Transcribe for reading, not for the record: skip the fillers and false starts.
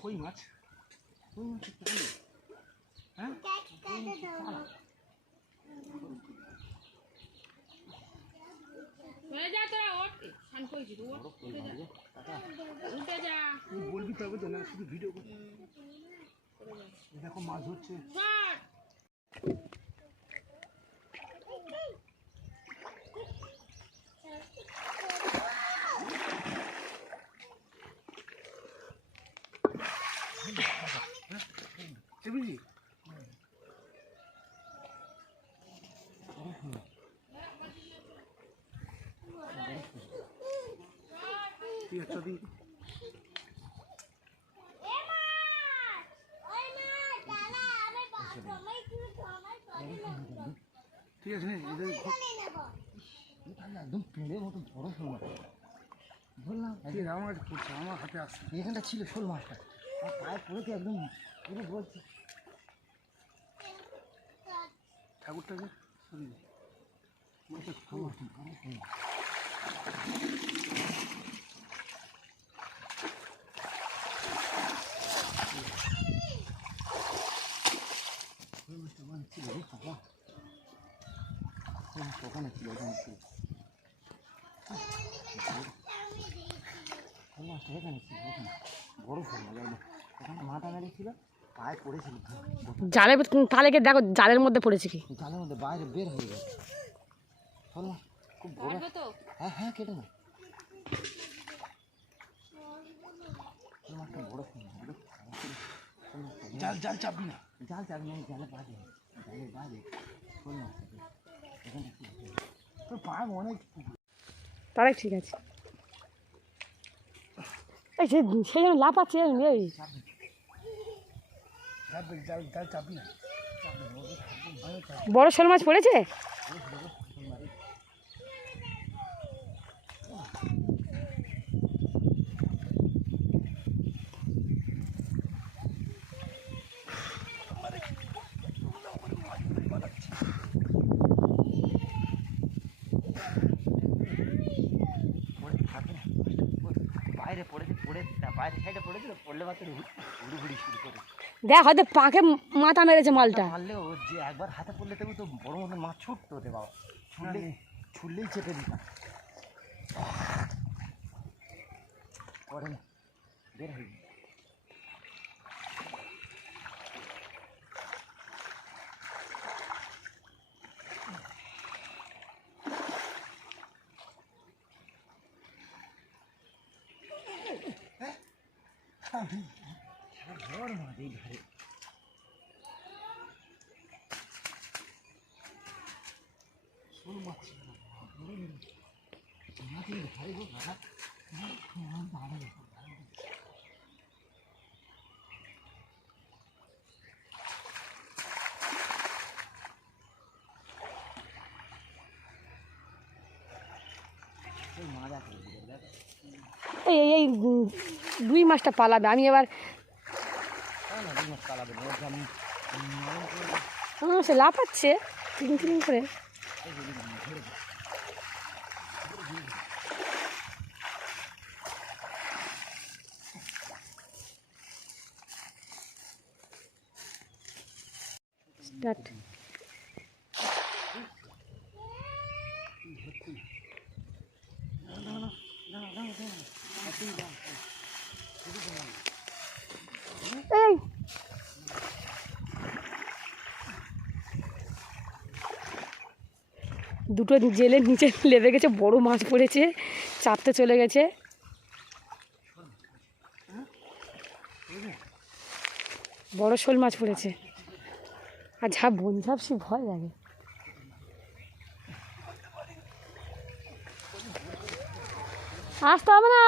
কই মাছ হ্যাঁ বলবি তবে তো না শুধু ভিডিও দেখো মাছ হচ্ছে বুঝলি ঠিক আছে দিন ঠিক আছে একদম পেড়ে মতো বড় শোল মাছ বললাম আমার কাছে পড়ছে আমার হাতে আসছে এখানটা ছিল শোল মাছটা আমার পায়ে পড়েছে একদম পুরো বলছে ঠাকুরটাকে সরি মাছটা শোল মাছটা বড় শোল মাছ ছিল ওখানে ছিল ওখানে ছিল মাছটা এখানে ছিল ওখানে বড় শোল মাছ ওখানে মাথা মেরে ছিল পায়ে পড়েছিল জালে তাহলে দেখো জালের মধ্যে পড়েছে কি জালের মধ্যে বাইরে বের হয়ে গেছে শোল মাছ খুব বড় হ্যাঁ হ্যাঁ কেটে না শোল মাছটা বড় শোল জাল জাল চাপবি না জাল চাপবি না জালে বাজে জালের বাইরে শোল মাছ এখানে তোর পায়ে অনেক তাহলে ঠিক আছে এই সেই জন্য লাফাচ্ছে বড় শোল মাছ পড়েছে বাইরে পড়েছে পড়ে বাইরে সাইডে পড়েছিল পড়লে মাত্র উড়ুঘুড়ি শুরু করে দেখ হয়তো পাকে মাথা মেরেছে মালটা মারলেও যে একবার হাতে পড়লে তবু তো বড় মতন মাছ ছুটতো রে বাবা ছুটলেই চেপে দিতাম পরে বের হয়ে বড় মাছ এই ধারে শোল মাছ ধারে গো দাদা এই এই দুই মাছটা পালাবে আমি এবার সে লাফাচ্ছে তিন তিন করে স্টার্ট এই দুটো জেলের নিচে লেবে গেছে বড় মাছ পড়েছে চাপতে চলে গেছে বড় শোল মাছ পড়েছে আর ঝাপ বন ঝাপ সে ভয় লাগে আসতে হবে না